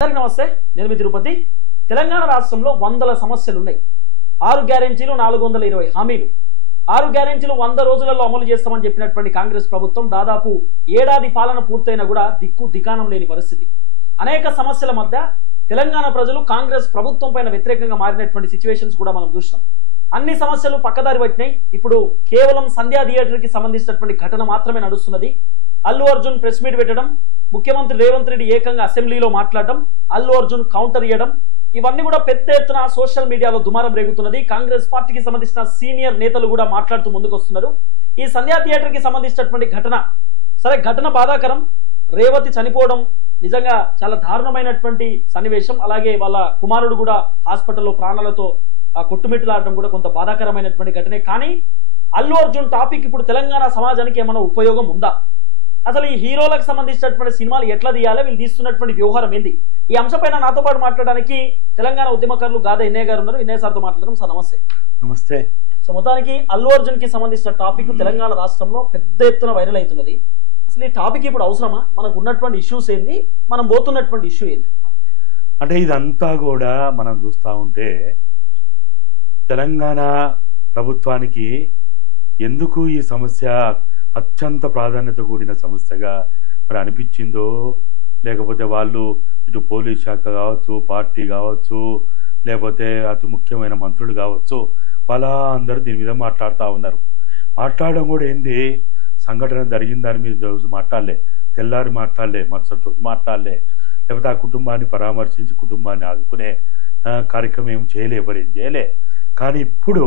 నమస్తే, నేను మీ తిరుపతి. తెలంగాణ రాష్ట్రంలో వందల సమస్యలు ఉన్నాయి. 6 గ్యారెంటీలు, 420 హామీలు. 6 గ్యారెంటీలు 100 రోజులలో అమలు చేస్తామని చెప్పినటువంటి కాంగ్రెస్ ప్రభుత్వం దాదాపు ఏడాది పాలన పూర్తయినా కూడా దిక్కానం లేని పరిస్థితి. అనేక సమస్యల మధ్య తెలంగాణ ప్రజలు కాంగ్రెస్ ప్రభుత్వం పైన వ్యతిరేకంగా మారినటువంటి సిచ్యువేషన్స్ కూడా మనం చూసినాం. అన్ని సమస్యలు పక్కదారి పట్టినాయి. ఇప్పుడు కేవలం సంధ్యా థియేటర్ కి సంబంధించినటువంటి ఘటన మాత్రమే నడుస్తున్నది. అల్లు అర్జున్ ప్రెస్ మీట్ పెట్టడం, ముఖ్యమంత్రి రేవంత్ రెడ్డి ఏకంగా అసెంబ్లీలో మాట్లాడడం, అల్లు అర్జున్ కౌంటర్ ఇవ్వడం, ఇవన్నీ కూడా పెద్ద ఎత్తున సోషల్ మీడియాలో దుమారం రేగుతున్నది. కాంగ్రెస్ పార్టీకి సంబంధించిన సీనియర్ నేతలు కూడా మాట్లాడుతూ ముందుకు వస్తున్నారు. ఈ సంధ్యా థియేటర్ కి సంబంధించినటువంటి ఘటన, సరే ఘటన బాధాకరం. రేవతి చనిపోవడం నిజంగా చాలా దారుణమైనటువంటి సన్నివేశం. అలాగే వాళ్ళ కుమారుడు కూడా హాస్పిటల్లో ప్రాణాలతో కొట్టుమిట్టులాడడం కూడా కొంత బాధాకరమైనటువంటి ఘటనే. కానీ అల్లు అర్జున్ టాపిక్ ఇప్పుడు తెలంగాణ సమాజానికి ఏమైనా ఉపయోగం ఉందా? అసలు ఈ హీరోలకు సంబంధించినటువంటి సినిమాలు ఎట్లా తీయాలి, వీళ్ళు తీస్తున్నటువంటి వ్యవహారం ఏంది? ఈ అంశంపైన నాతో పాటు మాట్లాడడానికి తెలంగాణ ఉద్యమకారులు గాదా ఇన్నయ్య గారు ఉన్నారు. ఇన్నయ్య సార్తో మాట్లాడదాం. సార్ నమస్తే. నమస్తే. సో మొత్తానికి అల్లు అర్జున్ కి సంబంధించిన టాపిక్ తెలంగాణ రాష్ట్రంలో పెద్ద ఎత్తున వైరల్ అవుతున్నది. అసలు ఈ టాపిక్ ఇప్పుడు అవసరమా? మనకు ఉన్నటువంటి ఇష్యూస్ ఏంది, మనం పోతున్నటువంటి ఇష్యూ ఏంది? అంటే ఇదంతా కూడా మనం చూస్తూ ఉంటే తెలంగాణ ప్రభుత్వానికి ఎందుకు ఈ సమస్య అత్యంత ప్రాధాన్యత కూడిన సమస్యగా మరి అనిపించిందో, లేకపోతే వాళ్ళు ఇటు పోలీస్ శాఖ కావచ్చు, పార్టీ కావచ్చు, లేకపోతే అతి ముఖ్యమైన మంత్రులు కావచ్చు, వాళ్ళందరూ దీని మీద మాట్లాడుతూ ఉన్నారు. మాట్లాడడం కూడా ఏంది, సంఘటన జరిగిన దాని మీద రోజు మాట్లాడలే, తెల్లారి మాట్లాడలే, మరుసటి రోజు మాట్లాడలే, లేకపోతే ఆ కుటుంబాన్ని పరామర్శించి కుటుంబాన్ని ఆదుకునే కార్యక్రమం ఏం చేయలే, ఎవరేం చేయలే. కానీ ఇప్పుడు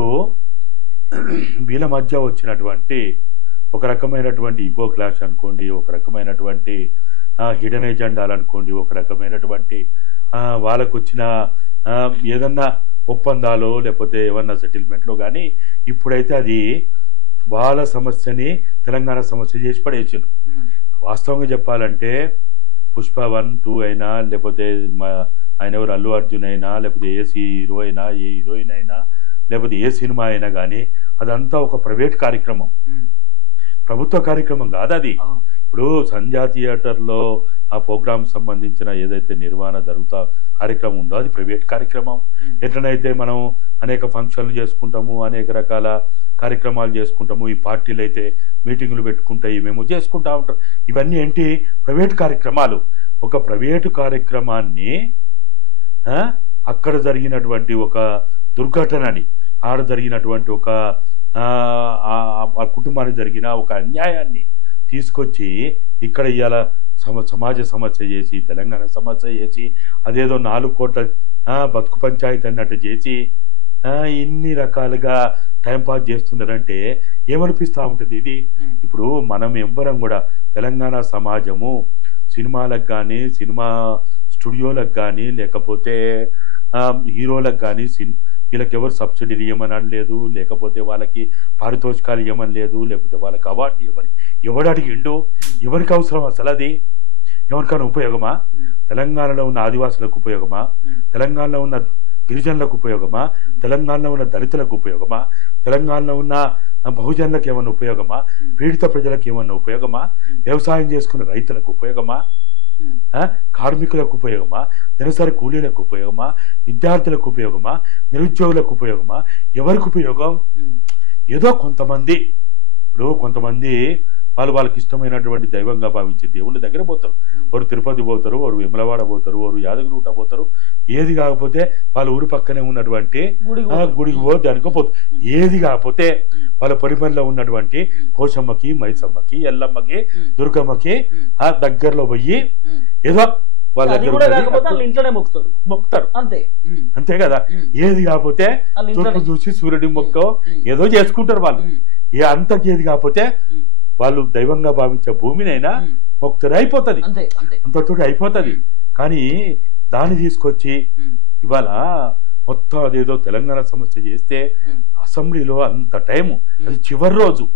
వీళ్ళ మధ్య వచ్చినటువంటి ఒక రకమైనటువంటి ఈగో క్లాష్ అనుకోండి, ఒక రకమైనటువంటి హిడెన్ ఎజెండాలు అనుకోండి, ఒక రకమైనటువంటి వాళ్ళకు వచ్చిన ఏదన్నా ఒప్పందాలు లేకపోతే ఏమన్నా సెటిల్మెంట్లో కానీ ఇప్పుడైతే అది వాళ్ళ సమస్యని తెలంగాణ సమస్య చేసి పడేసారు. వాస్తవంగా చెప్పాలంటే పుష్ప 1, 2 అయినా, లేకపోతే ఆయన ఎవరు అల్లు అర్జున్ అయినా, లేకపోతే ఏ హీరో అయినా, ఏ హీరోయిన్ అయినా, లేకపోతే ఏ సినిమా అయినా కానీ అదంతా ఒక ప్రైవేట్ కార్యక్రమం, ప్రభుత్వ కార్యక్రమం కాదు అది. ఇప్పుడు సంధ్యా థియేటర్లో ఆ ప్రోగ్రామ్ సంబంధించిన ఏదైతే నిర్వహణ జరుగుతా కార్యక్రమం ఉందో అది ప్రైవేట్ కార్యక్రమం. ఎట్లనైతే మనం అనేక ఫంక్షన్లు చేసుకుంటాము, అనేక రకాల కార్యక్రమాలు చేసుకుంటాము, ఈ పార్టీలు అయితే మీటింగులు పెట్టుకుంటాయి, మేము చేసుకుంటా ఉంటాం. ఇవన్నీ ఏంటి? ప్రైవేట్ కార్యక్రమాలు. ఒక ప్రైవేటు కార్యక్రమాన్ని అక్కడ జరిగినటువంటి ఒక దుర్ఘటనని, ఆడ జరిగినటువంటి ఒక ఆ కుటుంబానికి జరిగిన ఒక అన్యాయాన్ని తీసుకొచ్చి ఇక్కడ ఇవాళ సమాజ సమస్య చేసి, తెలంగాణ సమస్య చేసి, అదేదో 4 కోట్ల బతుకు పంచాయతీ అన్నట్టు చేసి ఇన్ని రకాలుగా టైంపాస్ చేస్తున్నారంటే ఏమనిపిస్తూ ఉంటుంది ఇది? ఇప్పుడు మనం ఎవ్వరం కూడా తెలంగాణ సమాజము సినిమాలకు కానీ, సినిమా స్టూడియోలకు కానీ, లేకపోతే హీరోలకు కానీ వీళ్ళకి ఎవరు సబ్సిడీలు ఇవ్వమని అనలేదు, లేకపోతే వాళ్ళకి పారితోషికాలు ఇవ్వమని లేదు, లేకపోతే వాళ్ళకి అవార్డు ఎవడు అడిగిండు? ఎవరికి అవసరం అసలు? అది ఎవరికైనా ఉపయోగమా? తెలంగాణలో ఉన్న ఆదివాసులకు ఉపయోగమా? తెలంగాణలో ఉన్న గిరిజనులకు ఉపయోగమా? తెలంగాణలో ఉన్న దళితులకు ఉపయోగమా? తెలంగాణలో ఉన్న బహుజనులకు ఏమన్నా ఉపయోగమా? పీడిత ప్రజలకు ఏమన్నా ఉపయోగమా? వ్యవసాయం చేసుకున్న రైతులకు ఉపయోగమా? కార్మికులకు ఉపయోగమా? దినసరి కూలీలకు ఉపయోగమా? విద్యార్థులకు ఉపయోగమా? నిరుద్యోగులకు ఉపయోగమా? ఎవరికి ఉపయోగం? ఏదో కొంతమంది, ఇప్పుడు కొంతమంది వాళ్ళకి ఇష్టమైనటువంటి దైవంగా భావించే దేవుళ్ళ దగ్గర పోతారు. వారు తిరుపతి పోతారు, వారు వేములవాడ పోతారు, వారు యాదగిరిగుట్ట పోతారు. ఏది కాకపోతే వాళ్ళ ఊరి పక్కనే ఉన్నటువంటి గుడికి పో దానికో పోతారు. ఏది కాకపోతే వాళ్ళ పరిమళలో ఉన్నటువంటి పోషమ్మకి, మైసమ్మకి, ఎల్లమ్మకి, దుర్గమ్మకి దగ్గరలో పోయి ఏదో వాళ్ళ దగ్గర మొక్కుతారు. అంతే కదా. ఏది కాకపోతే చుట్టూ చూసి సూర్యుడి మొక్క ఏదో చేసుకుంటారు వాళ్ళు. అంతకి ఏది కాకపోతే వాళ్ళు దైవంగా భావించే భూమినైనా మొక్కుతారు, అయిపోతుంది, అంతటి అయిపోతుంది. కానీ దాన్ని తీసుకొచ్చి ఇవాళ మొత్తం అదేదో తెలంగాణ సమస్య చేస్తే అసెంబ్లీలో అంత టైము, అది చివరి రోజు,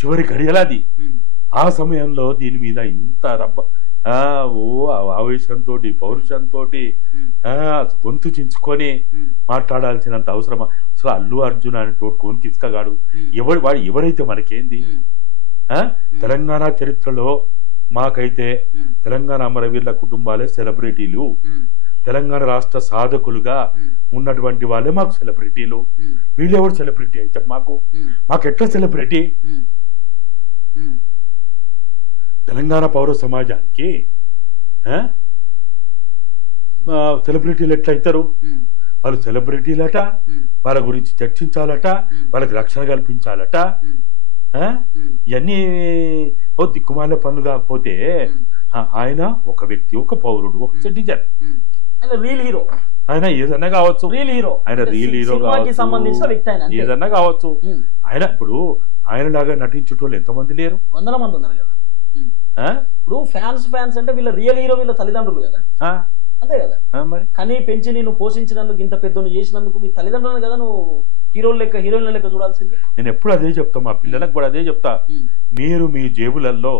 చివరి గడియలది. ఆ సమయంలో దీని మీద ఇంత ఆవేశంతో, పౌరుషంతో గొంతు చించుకొని మాట్లాడాల్సినంత అవసరమా? అసలు అల్లు అర్జున్ అనేటోడు కోన్కిస్కగాడు వాడు ఎవరైతే మనకేంది? తెలంగాణ చరిత్రలో మాకైతే తెలంగాణ అమరవీరుల కుటుంబాలే సెలబ్రిటీలు, తెలంగాణ రాష్ట్ర సాధకులుగా ఉన్నటువంటి వాళ్ళే మాకు సెలబ్రిటీలు. వీళ్ళెవరు సెలబ్రిటీ అయితే మాకెట్లా సెలబ్రిటీ? తెలంగాణ పౌర సమాజానికి సెలబ్రిటీలు ఎట్లయితారు? వాళ్ళు సెలబ్రిటీలట, వాళ్ళ గురించి చర్చించాలట, వాళ్ళకి రక్షణ కల్పించాలట. ఇవన్నీ దిక్కుమాల పనులు కాకపోతే ఆయన ఒక వ్యక్తి, ఒక పౌరుడు, ఒక సిటిజన్, రియల్ హీరో. ఆయన ఏదన్నా కావచ్చు, రియల్ హీరో, ఆయన రియల్ హీరో సంబంధించిన వ్యక్తి, ఆయన ఏదన్నా కావచ్చు. ఆయన ఇప్పుడు ఆయన లాగా నటించేటోళ్ళు ఎంతమంది లేరు? 100 మంది ఉన్నారు కదా. ఇప్పుడు ఫ్యాన్స్ అంటే వీళ్ళ రియల్ హీరో వీళ్ళ తల్లిదండ్రులు కదా, అంతే కదా. మరి కానీ పెంచి నేను పోషించినందుకు, ఇంత పెద్ద చేసినందుకు మీ తల్లిదండ్రులను కదా నువ్వు హీరోల లెక్క, హీరోయిన్ లెక్క చూడాల్సింది. నేను ఎప్పుడు అదే చెప్తా, మా పిల్లలకు కూడా అదే చెప్తా. మీరు మీ జేబులలో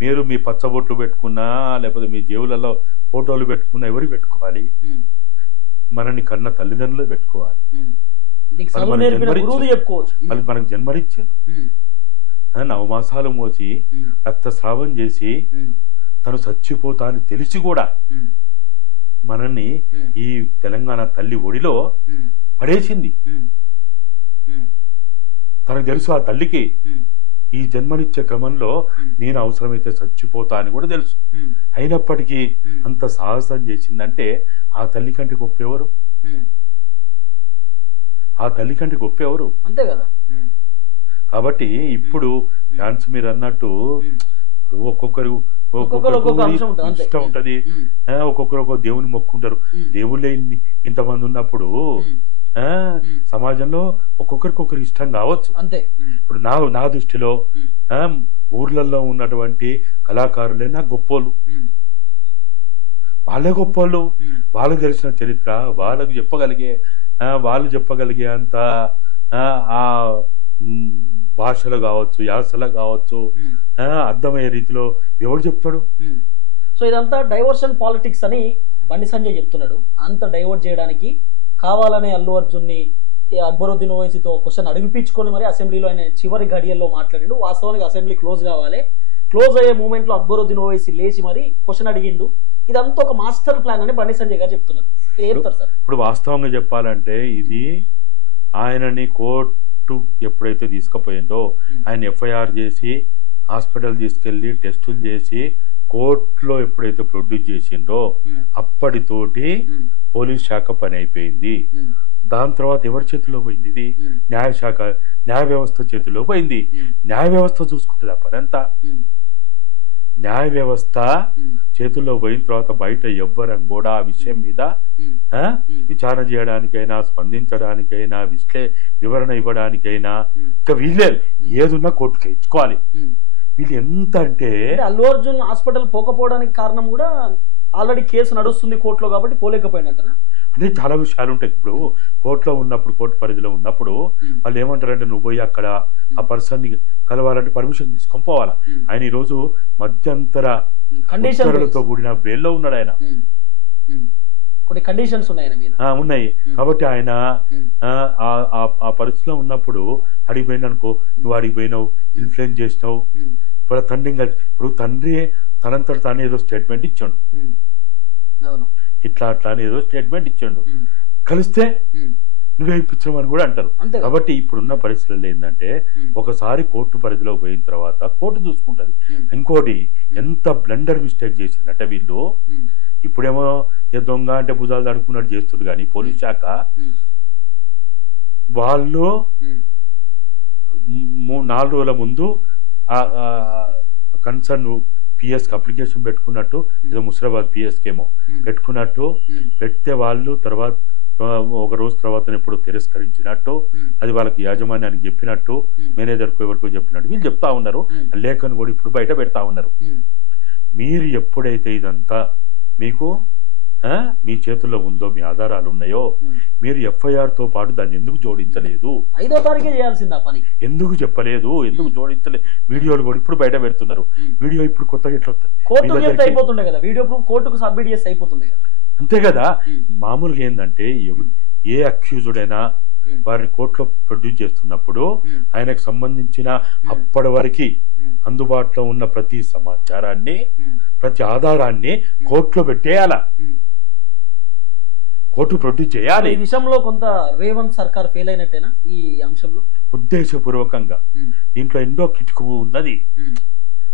మీరు మీ పచ్చబొట్లు పెట్టుకున్నా, లేకపోతే మీ జేబులలో ఫోటోలు పెట్టుకున్నా ఎవరు పెట్టుకోవాలి? మనని కన్న తల్లిదండ్రులు పెట్టుకోవాలి. వాళ్ళు మనకు జన్మనిచ్చారు, 9 మాసాలు మోసి రక్తస్రావం చేసి తను చచ్చిపోతా అని తెలిసి కూడా మనల్ని ఈ తెలంగాణ తల్లి ఒడిలో పడేసింది. తనకు తెలుసు ఆ తల్లికి ఈ జన్మనిచ్చే క్రమంలో నేను అవసరమైతే చచ్చిపోతా అని కూడా తెలుసు. అయినప్పటికీ అంత సాహసం చేసిందంటే ఆ తల్లి కంటే గొప్ప ఎవరు? ఆ తల్లి కంటే గొప్ప ఎవరు? అంతే కదా. కాబట్టి ఇప్పుడు ఫ్యాన్స్ మీరు అన్నట్టు ఒక్కొక్కరు ఇష్టం ఉంటది, ఒక్కొక్కరు ఒక్కొక్క దేవుని మొక్కుంటారు. దేవుళ్ళే ఇంతమంది ఉన్నప్పుడు సమాజంలో ఒక్కొక్కరికి ఇష్టం కావచ్చు. అంతే. ఇప్పుడు నా దృష్టిలో ఊర్లలో ఉన్నటువంటి కళాకారులే నా గొప్పోళ్ళు, వాళ్ళే గొప్పోళ్ళు. వాళ్ళకు తెలిసిన చరిత్ర వాళ్ళు చెప్పగలిగే అంత ఆ భాషలు కావచ్చు, యాసలు కావచ్చు, అర్థమయ్యే రీతిలో ఎవరు చెప్తాడు? సో ఇదంతా డైవర్షన్ పాలిటిక్స్ అని బండి సంజయ్ చెప్తున్నాడు. అంత డైవర్ట్ చేయడానికి కావాలనే అల్లు అర్జున్ని అక్బరుద్దీన్ ఓవైసీతో క్వశ్చన్ అడిగిపించుకొని మరి అసెంబ్లీలో ఆయన చివరి గడియల్లో మాట్లాడిండు. వాస్తవానికి అసెంబ్లీ క్లోజ్ కావాలి, క్లోజ్ అయ్యే మూమెంట్ లో అక్బరుద్దీన్ ఓవైసీ లేచి మరి క్వశ్చన్ అడిగిండు. ఇదంతా ఒక మాస్టర్ ప్లాన్ అని బండి సంజయ్ గారు చెప్తున్నారు. చెప్తారు సార్. ఇప్పుడు వాస్తవంగా చెప్పాలంటే ఇది ఆయనని కోర్టు ఎప్పుడైతే తీసుకుపోయిందో, ఆయన ఎఫ్ఐఆర్ చేసి హాస్పిటల్ తీసుకెళ్లి టెస్టులు చేసి కోర్టులో ఎప్పుడైతే ప్రొడ్యూస్ చేసిండో అప్పటితోటి పోలీస్ శాఖ పని అయిపోయింది. దాని తర్వాత ఎవరి చేతిలో పోయింది? ఇది న్యాయ వ్యవస్థ చేతిలో పోయింది. న్యాయ వ్యవస్థ చూసుకుంటుంది ఆ పని అంతా. న్యాయ వ్యవస్థ చేతుల్లో పోయిన తర్వాత బయట ఎవ్వరం కూడా ఆ విషయం మీద విచారణ చేయడానికైనా, స్పందించడానికైనా, వివరణ ఇవ్వడానికైనా ఇంకా వీళ్ళే ఏదున్నా కోర్టుకి ఇచ్చుకోవాలి. వీళ్ళు ఎంత అంటే అల్లు అర్జున్ హాస్పిటల్ పోకపోవడానికి కారణం కూడా ఆల్రెడీ కేసు నడుస్తుంది కోర్టులో కాబట్టి పోలేకపోయినట్టు అంటే చాలా విషయాలు ఉంటాయి. ఇప్పుడు కోర్టులో ఉన్నప్పుడు, కోర్టు పరిధిలో ఉన్నప్పుడు వాళ్ళు ఏమంటారంటే నువ్వు పోయి అక్కడ ఆ పర్సన్ ని కలవాలంటే పర్మిషన్ తీసుకొని పోవాలా. ఆయన ఈ రోజు మధ్యంతర కండిషన్లతో కూడిన బెయిల్లో ఉన్నాడు. ఆయన కొన్ని కండిషన్స్ ఉన్నాయి కాబట్టి ఆయన ఆ పరిస్థితిలో ఉన్నప్పుడు అడిగిపోయిన అనుకో, నువ్వు అడిగిపోయినావు, ఇన్ఫ్లుయెన్స్ చేసినావు, ఇప్పుడు తండ్రి తనంతట తాను ఏదో స్టేట్మెంట్ ఇచ్చాడు, ఇట్లా అట్లా అని ఏదో స్టేట్మెంట్ ఇచ్చాడు, కలిస్తే నువ్వే ఇప్పించమని కూడా అంటారు. కాబట్టి ఇప్పుడున్న పరిస్థితుల్లో ఏంటంటే ఒకసారి కోర్టు పరిధిలో పోయిన తర్వాత కోర్టు చూసుకుంటది. ఇంకోటి ఎంత బ్లండర్ మిస్టేక్ చేసిందంటే వీళ్ళు ఇప్పుడేమో దొంగ అంటే భుజాలు తడుకున్నట్టు చేస్తుంది, కానీ పోలీస్ శాఖ వాళ్ళు 4 రోజుల ముందు కన్సర్న్ పిఎస్కి అప్లికేషన్ పెట్టుకున్నట్టు, ఏదో ముసిరాబాద్ పిఎస్కేమో పెట్టుకున్నట్టు పెడితే వాళ్ళు తర్వాత ఒక రోజు తర్వాత ఎప్పుడు తిరస్కరించినట్టు, అది వాళ్ళకి యాజమాన్యానికి చెప్పినట్టు, మేనేజర్కు ఎవరికో చెప్పినట్టు వీళ్ళు చెప్తా ఉన్నారు. లేఖను కూడా ఇప్పుడు బయట పెడతా ఉన్నారు. మీరు ఎప్పుడైతే ఇదంతా మీకు మీ చేతుల్లో ఉందో, మీ ఆధారాలు ఉన్నాయో, మీరు ఎఫ్ఐఆర్ తో పాటు దాన్ని ఎందుకు జోడించలేదు? 5వ తారీఖే చేయాల్సింది ఆ పని. ఎందుకు చెప్పలేదు? ఎందుకు జోడించలేదు? వీడియోలు కూడా ఇప్పుడు బయట పెడుతున్నారు. వీడియో ఇప్పుడు కొత్తగా ఎట్లా కోర్టుకు అయిపోతుండే కదా, వీడియో ప్రూఫ్ కోర్టుకు సబ్మిట్ చేసి అయిపోతుండే కదా. అంతే కదా. మామూలుగా ఏంటంటే ఏ అక్యూజ్డ్ అయినా వారిని కోర్టులో ప్రొడ్యూస్ చేస్తున్నప్పుడు ఆయనకు సంబంధించిన అప్పటి వరకు అందుబాటులో ఉన్న ప్రతి సమాచారాన్ని, ప్రతి ఆధారాన్ని కోర్టులో పెట్టేయాల, కోర్టు ప్రొడ్యూస్ చేయాలి. ఈ విషయంలో కొంత రేవంత్ సర్కార్ ఫెయిల్ అయినట్టేనా ఈ అంశంలో? ఉద్దేశపూర్వకంగా దీంట్లో ఎన్నో కిటుకు ఉన్నది.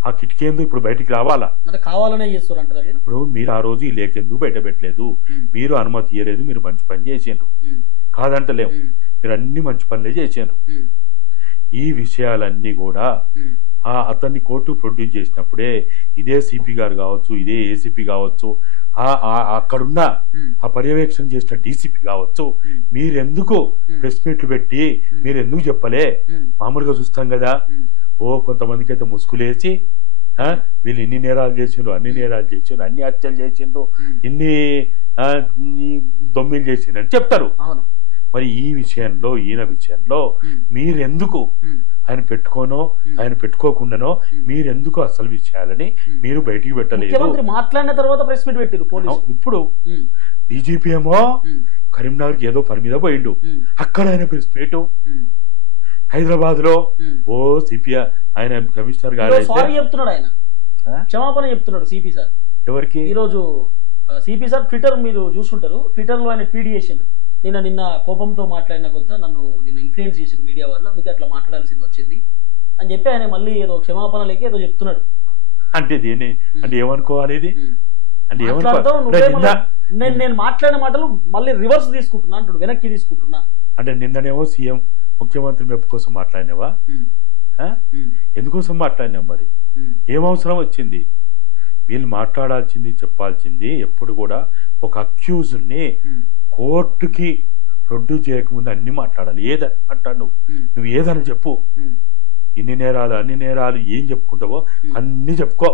ఆ కిటికీ ఎందుకు ఇప్పుడు బయటికి రావాలా? అంటే కావాలనే చేస్తారంటారా? ఇప్పుడు మీరు ఆ రోజు ఈ లేఖ ఎందుకు బయట పెట్టలేదు? మీరు అనుమతి ఇవ్వలేదు, మీరు మంచి పని చేసిండ్రు, కాదంటలేము. మీరు అన్ని మంచి పనులే చేసిండ్రు. ఈ విషయాలన్నీ కూడా అతన్ని కోర్టు ప్రొడ్యూస్ చేసినప్పుడే ఇదే సిపి గారు కావచ్చు, ఇదే ఏసీపీ కావచ్చు, అక్కడున్న ఆ పర్యవేక్షణ చేసిన డీసీపీ కావచ్చు, మీరెందుకు ప్రెస్ మీట్లు పెట్టి మీరెందుకు చెప్పలే? మామూలుగా చూస్తాం కదా, కొంతమందికి అయితే ముసుగులేసి వీళ్ళు ఇన్ని నేరాలు చేసిండ్రు, అన్ని నేరాలు చేసిండ్రు, అన్ని హత్యలు చేసిండ్రు, ఇన్ని దొమ్మిలు చేసిండ్రు అని చెప్తారు. మరి ఈ విషయంలో, ఈయన విషయంలో మీరెందుకు ఆయన పెట్టుకోనో ఆయన పెట్టుకోకుండానో మీరెందుకు అసలు విషయాలని మీరు బయటికి పెట్టలేదు? మాట్లాడిన తర్వాత ప్రెస్ మీట్ పెట్టారు. ఇప్పుడు డీజీపీ ఏమో కరీంనగర్కి ఏదో పని మీద పోయిండు, అక్కడ ఆయన ప్రెస్ మీట్. హైదరాబాద్ లో సిపి ఆయన కమిషనర్ గారు చెప్తున్నాడు, ఆయన క్షమాపణ చెప్తున్నాడు సిపి సార్. ఎవరికి? ఈ రోజు సిపి సార్ ట్విట్టర్ మీరు చూసుంటారు, ట్విట్టర్ లో ఆయన ట్వీట్ చేసిండు, నిన్న కోపంతో మాట్లాడిన కొంచెం నన్ను ఇన్ఫ్లుయెన్స్ చేసిన మీడియా వల్ల అందుకే అట్లా మాట్లాడాల్సింది వచ్చింది అని చెప్పి ఆయన మళ్ళీ ఏదో క్షమాపణ లేక ఏదో చెప్తున్నాడు. అంటే దీన్ని అంటే ఏమనుకోవాలి? ఇది అంటే నేను మాట్లాడిన మాటలు మళ్ళీ రివర్స్ తీసుకుంటున్నా అంటాడు, వెనక్కి తీసుకుంటున్నా. అంటే నిన్ననేమో సీఎం ముఖ్యమంత్రి మెప్పు కోసం మాట్లాడినావా? ఎందుకోసం మాట్లాడినాం? మరి ఏం అవసరం వచ్చింది? వీళ్ళు మాట్లాడాల్సింది, చెప్పాల్సింది ఎప్పుడు కూడా ఒక అక్యూజ్ని కోర్టుకి ప్రొడ్యూస్ చేయకముందు అన్ని మాట్లాడాలి. ఏదని మాట్లాడు, నువ్వు ఏదని చెప్పు, ఇన్ని నేరాలు అన్ని నేరాలు ఏం చెప్పుకుంటావో అన్ని చెప్పుకో,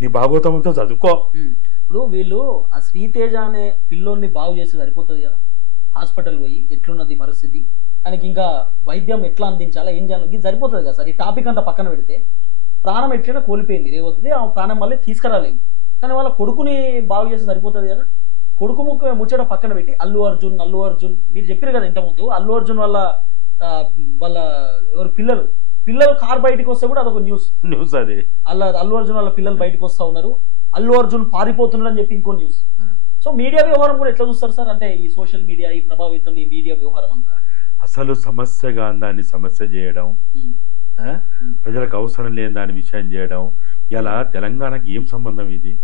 నీ భాగవతం అంతా చదువుకో. ఇప్పుడు వీళ్ళు ఆ శ్రీతేజ అనే పిల్లోని బాగు చేస్తే సరిపోతుంది కదా, హాస్పిటల్ పోయి ఎట్లున్నది పరిస్థితి, ఆయనకి ఇంకా వైద్యం ఎట్లా అందించాలా, ఏం చేయాలి, ఇది సరిపోతుంది కదా సార్. ఈ టాపిక్ అంతా పక్కన పెడితే ప్రాణం ఎట్లైనా కోల్పోయింది రేవతుంది, ఆ ప్రాణం మళ్ళీ తీసుకురాలేదు, కానీ వాళ్ళ కొడుకుని బాగు చేస్తే సరిపోతుంది కదా. కొడుకు ముచ్చట పక్కన పెట్టి అల్లు అర్జున్ మీరు చెప్పారు కదా ఇంతకుముందు, అల్లు అర్జున్ వాళ్ళ ఎవరు పిల్లలు కార్ బయటకు వస్తే కూడా అదొక న్యూస్. అది అల్లు అర్జున్ వాళ్ళ పిల్లలు బయటకు వస్తా ఉన్నారు, అల్లు అర్జున్ పారిపోతున్నాడు అని చెప్పి ఇంకో న్యూస్. సో మీడియా వ్యవహారం కూడా ఎట్లా చూస్తారు సార్? అంటే ఈ సోషల్ మీడియా, ఈ ప్రభావితం, ఈ మీడియా వ్యవహారం అంతా అసలు సమస్యగా దాన్ని సమస్య చేయడం, ప్రజలకు అవసరం లేని దాని విషయం చేయడం. ఇలా తెలంగాణకి ఏం సంబంధం ఇది?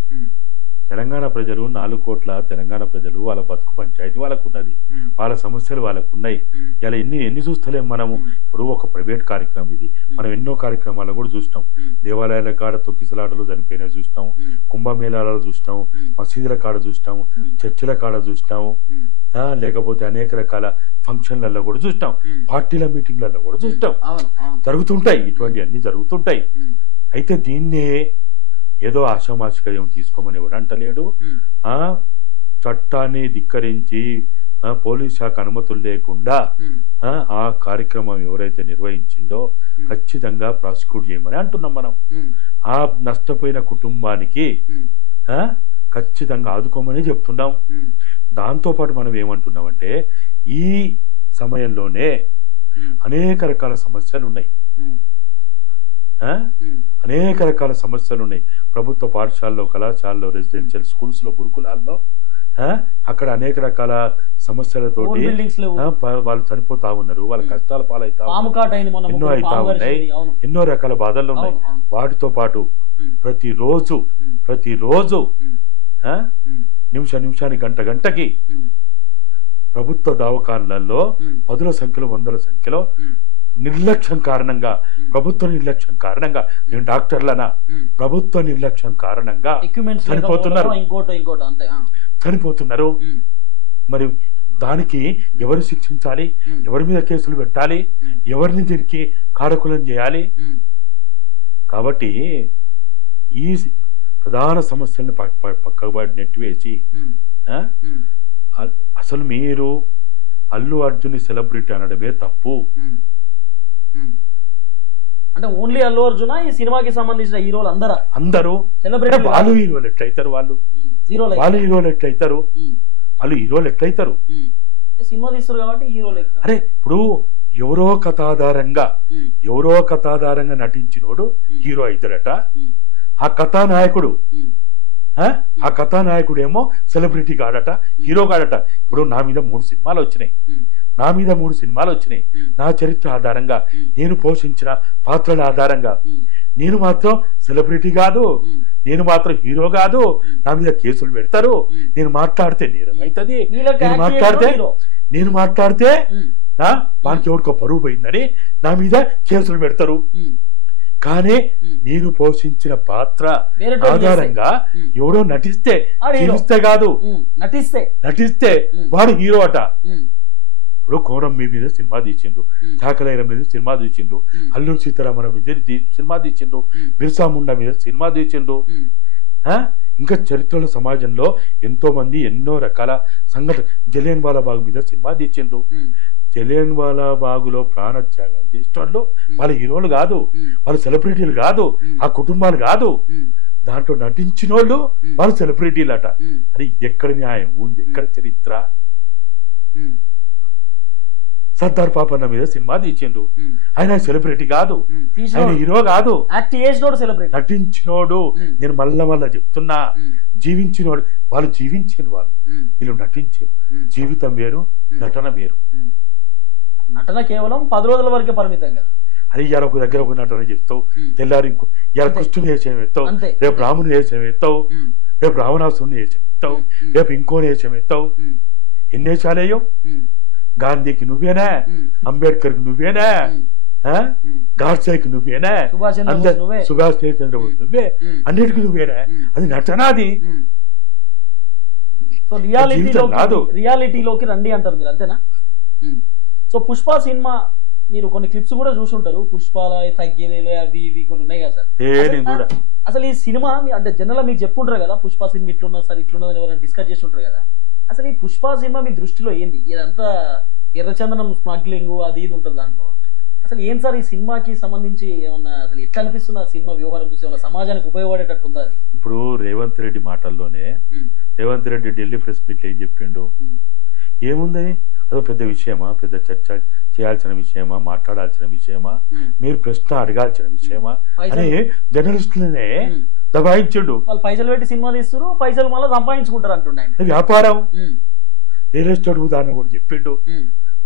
తెలంగాణ ప్రజలు 4 కోట్ల తెలంగాణ ప్రజలు, వాళ్ళ బతుకు పంచాయతీ వాళ్ళకు ఉన్నది, వాళ్ళ సమస్యలు వాళ్ళకు ఉన్నాయి. ఇలా ఎన్ని చూస్తలేం మనము. ఇప్పుడు ఒక ప్రైవేట్ కార్యక్రమం ఇది, మనం ఎన్నో కార్యక్రమాలు కూడా చూస్తాం. దేవాలయాల కాడ తొక్కిసలాటలు చనిపోయినా చూస్తాం, కుంభమేళాలలో చూస్తాం, మసీదుల కాడ చూస్తాం, చర్చిల కాడ చూస్తాం, లేకపోతే అనేక రకాల ఫంక్షన్లలో కూడా చూస్తాం, పార్టీల మీటింగ్లలో కూడా చూస్తాం. జరుగుతుంటాయి, ఇటువంటి అన్ని జరుగుతుంటాయి. అయితే దీన్నే ఏదో ఆషామాషిగా ఏం తీసుకోమని ఎవడు అంటలేడు. చట్టాన్ని ధిక్కరించి పోలీస్ శాఖ అనుమతులు లేకుండా ఆ కార్యక్రమం ఎవరైతే నిర్వహించిందో ఖచ్చితంగా ప్రాసిక్యూట్ చేయమని అంటున్నాం మనం. ఆ నష్టపోయిన కుటుంబానికి ఖచ్చితంగా ఆదుకోమని చెప్తున్నాం. దాంతోపాటు మనం ఏమంటున్నామంటే ఈ సమయంలోనే అనేక రకాల సమస్యలు ఉన్నాయి, అనేక రకాల సమస్యలు ఉన్నాయి. ప్రభుత్వ పాఠశాలలో, కళాశాలలో, రెసిడెన్షియల్ స్కూల్స్ లో, గురుకులాల్లో అక్కడ అనేక రకాల సమస్యలతోటి వాళ్ళు చనిపోతా ఉన్నారు, వాళ్ళ కష్టాల పాలవుతా ఎన్నో అవుతా ఉన్నాయి, ఎన్నో రకాల బాధలు ఉన్నాయి. వాటితో పాటు ప్రతిరోజు నిమిషానికి గంటకి ప్రభుత్వ దవాఖానాలలో 10ల సంఖ్యలో 100ల సంఖ్యలో నిర్లక్ష్యం కారణంగా, ప్రభుత్వ నిర్లక్ష్యం కారణంగా, నేను డాక్టర్లనా, ప్రభుత్వ నిర్లక్ష్యం కారణంగా చనిపోతున్నారు. మరి దానికి ఎవరు శిక్షించాలి? ఎవరి మీద కేసులు పెట్టాలి? ఎవరిని దీనికి కారకులం చేయాలి? కాబట్టి ఈ ప్రధాన సమస్యలను పక్కకు నెట్టివేసి అసలు మీరు అల్లు అర్జున్ సెలబ్రిటీ అనడమే తప్పు. అంటే ఓన్లీ అల్లు అర్జున్ ఈ సినిమాకి సంబంధించిన హీరోలు అందరూ సెలబ్రిటీ? వాళ్ళు హీరోలు ఎట్లయితారు? వాళ్ళు హీరోలు ఎట్లయితారు? వాళ్ళు హీరోలు ఎట్లయితారు? సినిమా తీస్తారు కాబట్టి హీరోలు. అరే ఇప్పుడు ఎవరో కథ ఆధారంగా నటించినోడు హీరో అవుతాడట. ఆ కథానాయకుడు ఏమో సెలబ్రిటీ కాడట, హీరో కాడట. ఇప్పుడు నా మీద 3 సినిమాలు వచ్చినాయి, నా చరిత్ర ఆధారంగా, నేను పోషించిన పాత్రల ఆధారంగా. నేను మాత్రం సెలబ్రిటీ కాదు, నేను మాత్రం హీరో కాదు. నా మీద కేసులు పెడతారు. నేను మాట్లాడితే నేరం అవుతుంది. నేను మాట్లాడితే వానికి ఎవరికో పరువు పోయిందని నా మీద కేసులు పెడతారు. కానీ నేను పోషించిన పాత్ర ఆధారంగా ఎవడో నటిస్తే కాదు, నటిస్తే వాడు హీరో అట. ఇప్పుడు కోరమ్మి మీద సినిమా తీసిండు, చాకలైర మీద సినిమా తీసిండు, అల్లూరు సీతారామరావు మీద సినిమా తీసిండు, బిర్సా ముండా మీద సినిమా తీసిండు. ఇంకా చరిత్రలో సమాజంలో ఎంతో మంది ఎన్నో రకాల సంఘటన, జలియన్ వాలా బాగ్ మీద సినిమా తీసిండు. జలియన్ వాలా బాగులో ప్రాణత్యాగాలు చేసిన వాళ్ళు వాళ్ళ హీరోలు కాదు, వాళ్ళ సెలబ్రిటీలు కాదు, ఆ కుటుంబాలు కాదు. దాంట్లో నటించిన వాళ్ళు వాళ్ళు సెలబ్రిటీలట. అది ఎక్కడ న్యాయం, ఎక్కడ చరిత్ర? సర్దార్ పాపన్న మీద సినిమా తీసిండు, ఆయన సెలబ్రిటీ కాదు, ఆయన హీరో కాదు, నటించినోడు. నేను మళ్ళా చెప్తున్నా, జీవించినోడు. వాళ్ళు జీవించిన వాళ్ళు, వీళ్ళు నటించారు. జీవితం వేరు, నటన వేరు. నటన కేవలం 10 రోజుల వరకే పరిమితం కదా. అది ఇవాళ ఒక దగ్గర ఒక నటన చేస్తావు, తెల్లారి ఇంకో, ఇవాళ కృష్ణుని వేషం ఎత్తావు, రేపు రాముని వేషం ఎత్తావు, రేపు రావణాసుని వేషం ఎత్తావు, రేపు ఇంకోని వేషం ఎత్తావు. ఎన్ని వేషాలేయో? గాంధీకి నువ్వేనా, అంబేద్కర్ కి నువ్వేనా, గాడ్సేకి నువ్వేనా, సుభాష్ చంద్రబోస్ నువ్వే, అన్నిటికీ నువ్వేనా? అది నటనాది. సో రియాలిటీలోకి రండి అంటారు మీరు, అంతేనా? సో పుష్ప సినిమా మీరు కొన్ని క్లిప్స్ కూడా చూసుంటారు, పుష్పాల తగ్గేదేలే అవి ఇవి కొన్ని ఉన్నాయి కదా సార్. అసలు ఈ సినిమా అంటే జనరల్ మీకు చెప్పుంటారు కదా, పుష్ప సినిమా ఇట్లున్నది సార్, ఇట్లున్నదని ఎవరైనా డిస్కస్ చేసి ఉంటారు కదా. అసలు ఈ పుష్ప సినిమా మీ దృష్టిలో ఏంది? ఇదంతా ఎర్రచందనం స్మగ్లింగ్ అది ఇది ఉంటుంది దాంట్లో. అసలు ఏం సార్ ఈ సినిమాకి సంబంధించి ఏమన్నా అసలు ఎట్లా అనిపిస్తుంది? ఆ సినిమా వ్యవహారం చూసి ఏమన్నా సమాజానికి ఉపయోగపడేటట్టు ఉందా అది? ఇప్పుడు రేవంత్ రెడ్డి మాటల్లోనే, రేవంత్ రెడ్డి ఢిల్లీ ప్రెస్ మీట్ ఏం చెప్పిండు? ఏముంది, అదో పెద్ద విషయమా, పెద్ద చర్చ చేయాల్సిన విషయమా, మాట్లాడాల్సిన విషయమా, మీరు ప్రశ్న అడగాల్సిన విషయమా అని జర్నలిస్టులనే దబాయించుండు. వాళ్ళు పైసలు పెట్టి సినిమా తీస్తారు, పైసలు మళ్ళీ సంపాదించుకుంటారు అంటుండే. వ్యాపారం. రియల్ ఎస్టేట్ ఉదాహరణ కూడా చెప్పిండు.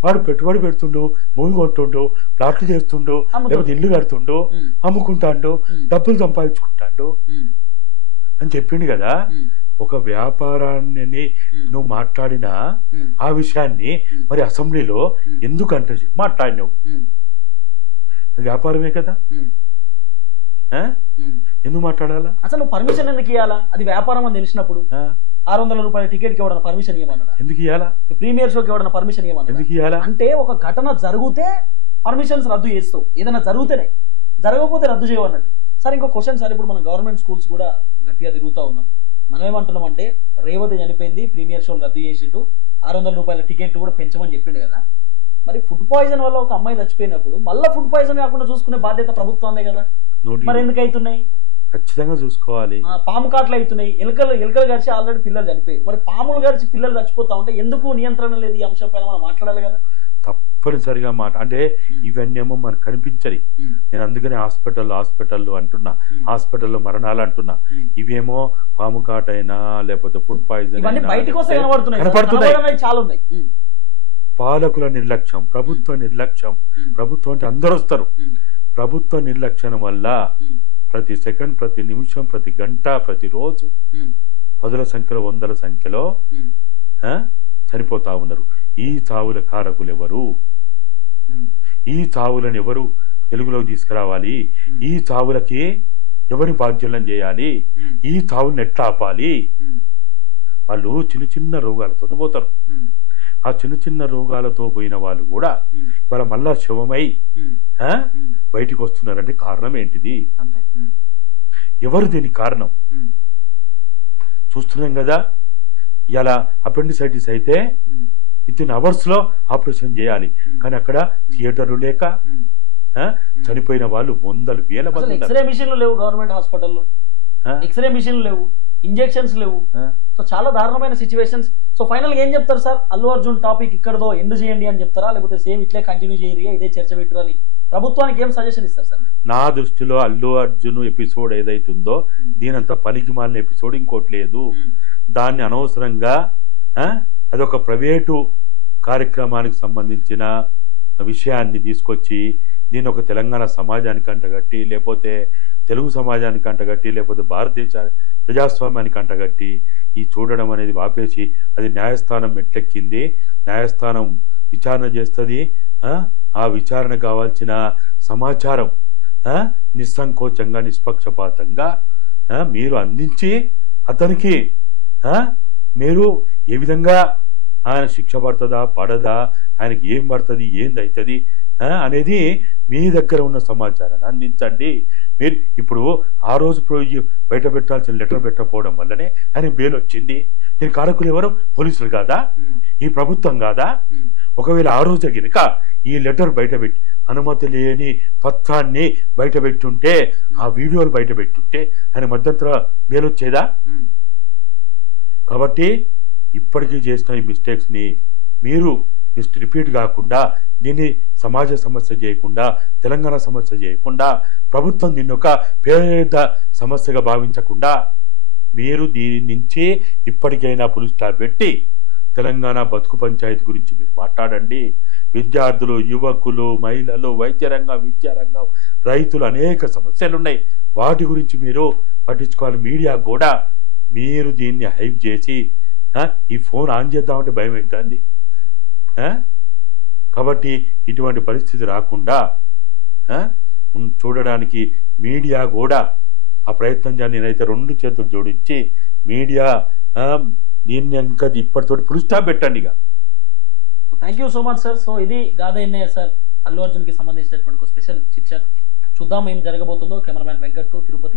వాడు పెట్టుబడి పెడుతుండు, భూమి కొంటుండు, ప్లాట్లు చేస్తుండు, లేకపోతే ఇల్లు కడుతుండు, అమ్ముకుంటాడు, డబ్బులు సంపాదించుకుంటాడు అని చెప్పిండు కదా. ఒక వ్యాపారాన్ని నువ్వు మాట్లాడిన ఆ విషయాన్ని మరి అసెంబ్లీలో ఎందుకంటే మాట్లాడినావు? వ్యాపారమే కదా, ఎందుకు మాట్లాడాలా? అసలు పర్మిషన్ ఎందుకు ఇవ్వాలా? అది వ్యాపారం అని తెలిసినప్పుడు 600 రూపాయల టికెట్ కి ఎవరైనా పర్మిషన్ ఇవ్వమన్నా? ఎందుకు ఇవ్వాలా? ప్రీమియర్ షోకి ఎవరైనా పర్మిషన్ ఇవ్వమన్నా? ఎందుకు ఇవ్వాలా? అంటే ఒక ఘటన జరిగితే పర్మిషన్స్ రద్దు చేస్తావు, ఏదైనా జరుగుతేనే, జరగకపోతే రద్దు చేయవన్నట్టు. సార్ ఇంకో క్వశ్చన్ సార్, ఇప్పుడు మనం గవర్నమెంట్ స్కూల్స్ కూడా గట్టిగా తిరుగుతూ ఉన్నాం. మనం ఏమంటున్నాం అంటే, రేవతి చనిపోయింది, ప్రీమియర్ షోలు రద్దు చేసిండు, 600 రూపాయల టికెట్లు కూడా పెంచమని చెప్పిండు కదా. మరి ఫుడ్ పాయిజన్ వల్ల ఒక అమ్మాయి చచ్చిపోయినప్పుడు మళ్ళీ ఫుడ్ పాయిజన్ కాకుండా చూసుకునే బాధ్యత ప్రభుత్వమే కదా. మరి ఎందుకు అవుతున్నాయి? ఖచ్చితంగా చూసుకోవాలి. పాము కాట్లు అవుతున్నాయి, ఎలుకలు గడిచి ఆల్రెడీ పిల్లలు చనిపోయారు. మరి పాములు గడిచి పిల్లలు చచ్చిపోతా ఉంటే ఎందుకు నియంత్రణ లేదు? ఈ అంశం పైన మనం మాట్లాడాలి కదా. తప్పనిసరిగా అంటే ఇవన్నీ ఏమో మనకు కనిపించదు. నేను అందుకనే హాస్పిటల్ అంటున్నా, హాస్పిటల్లో మరణాలు అంటున్నా. ఇవేమో పాము కాటైనా లేకపోతే ఫుడ్ పాయిజన్ కనపడుతున్నాయి. పాలకుల నిర్లక్ష్యం, ప్రభుత్వ నిర్లక్ష్యం. ప్రభుత్వం అంటే అందరూ వస్తారు. ప్రభుత్వ నిర్లక్ష్యం వల్ల ప్రతి సెకండ్, ప్రతి నిమిషం, ప్రతి గంట, ప్రతిరోజు 10ల సంఖ్యలో 100ల సంఖ్యలో చనిపోతా ఉన్నారు. ఈ చావుల కారకులు ఎవరు? ఈ చావులను ఎవరు తెలుగులోకి తీసుకురావాలి? ఈ చావులకి ఎవరి బాధ్యులను చేయాలి? ఈ చావులను ఎట్లా ఆపాలి? వాళ్ళు చిన్న చిన్న రోగాలతో పోతారు. ఆ చిన్న చిన్న రోగాలతో పోయిన వాళ్ళు కూడా వాళ్ళ మళ్ళా శవమై బయటికి వస్తున్నారంటే కారణం ఏంటిది? ఎవరు దీనికి కారణం? చూస్తున్నాం కదా. ఇలా అపెండిసైటిస్ అయితే విత్ అవర్స్ లో ఆపరేషన్ చేయాలి, కానీ అక్కడ థియేటర్లు లేక చనిపోయిన వాళ్ళు 100,000 మంది. ఎక్స్రే మిషన్లు లేవు గవర్నమెంట్ హాస్పిటల్లో, ఎక్స్రే మిషన్లు లేవు. ఇంజెక్షన్స్ లేవు. సో చాలా దారుణమైన సిచ్యువేషన్స్. సో ఫైనల్ గా ఏం చెప్తారు సార్? అల్లు అర్జున్ టాపిక్ ఇక్కడతో ఎండ్ చేయండి అని చెప్తారా, లేకపోతే సేమ్ ఇట్లే కంటిన్యూ చేయరు, ఇదే చర్చ పెట్టుకోవాలి, ప్రభుత్వానికి ఏం సజెషన్ ఇస్తారు సార్? నా దృష్టిలో అల్లు అర్జున్ ఎపిసోడ్ ఏదైతే ఉందో దీనంత పలికి మాలిన ఎపిసోడ్ ఇంకోటి లేదు. దాన్ని అనవసరంగా అదొక ప్రైవేటు కార్యక్రమానికి సంబంధించిన విషయాన్ని తీసుకొచ్చి దీన్ని ఒక తెలంగాణ సమాజానికి అంటగట్టి, లేకపోతే తెలుగు సమాజానికి అంటగట్టి, లేకపోతే భారతదేశ ప్రజాస్వామ్యానికి అంటగట్టి ఈ చూడడం అనేది ఆపేసి అది న్యాయస్థానం మెట్లెక్కింది, న్యాయస్థానం విచారణ చేస్తుంది, ఆ విచారణ కావాల్సిన సమాచారం నిస్సంకోచంగా నిష్పక్షపాతంగా మీరు అందించి అతనికి మీరు ఏ విధంగా ఆయన శిక్ష పడుతుందా పడదా, ఆయనకి ఏం పడుతుంది ఏంది అవుతుంది అనేది మీ దగ్గర ఉన్న సమాచారాన్ని అందించండి. మీరు ఇప్పుడు ఆ రోజు బయట పెట్టాల్సిన లెటర్ పెట్టకపోవడం వల్లనే ఆయన బెయిల్ వచ్చింది. దీని కారకులు ఎవరు? పోలీసులు కాదా? ఈ ప్రభుత్వం కాదా? ఒకవేళ ఆ రోజు కనుక ఈ లెటర్ బయట పెట్టి అనుమతి లేని పత్రాన్ని బయట పెట్టుంటే, ఆ వీడియోలు బయట పెట్టుంటే ఆయన మధ్యంతర బెయిల్ వచ్చేదా? కాబట్టి ఇప్పటికీ చేసిన ఈ మిస్టేక్స్ని మీరు రిపీట్ కాకుండా, దీన్ని సమాజ సమస్య చేయకుండా, తెలంగాణ సమస్య చేయకుండా, ప్రభుత్వం దీన్ని ఒక పేద సమస్యగా భావించకుండా మీరు దీని నుంచి ఇప్పటికైనా ఫుల్ స్టాప్ పెట్టి తెలంగాణ బతుకు పంచాయతీ గురించి మీరు మాట్లాడండి. విద్యార్థులు, యువకులు, మహిళలు, వైద్య రంగం, విద్యారంగం, రైతులు అనేక సమస్యలు ఉన్నాయి. వాటి గురించి మీరు పట్టించుకోవాలి. మీడియా కూడా మీరు దీన్ని హైప్ చేసి ఈ ఫోన్ ఆన్ చేద్దామంటే భయం అవుతుంది. కాబట్టి ఇటువంటి పరిస్థితి రాకుండా చూడడానికి మీడియా కూడా ఆ ప్రయత్నం చేయాలి. నేనైతే 2 చేతులు జోడించి మీడియా దీన్ని ఇంకా ఇప్పటితోటి ఫుల్ స్టాప్ పెట్టండి. ఇక thank you so much sir. So ఇది గాదా ఎన్ఐఆర్ సార్ అల్లు అర్జున్ కి సంబంధించినటువంటి ఒక స్పెషల్ చిట్ చాట్. చూద్దాం ఏం జరగబోతుందో. కెమెరామ్యాన్ వెంకట్ తో తిరుపతి.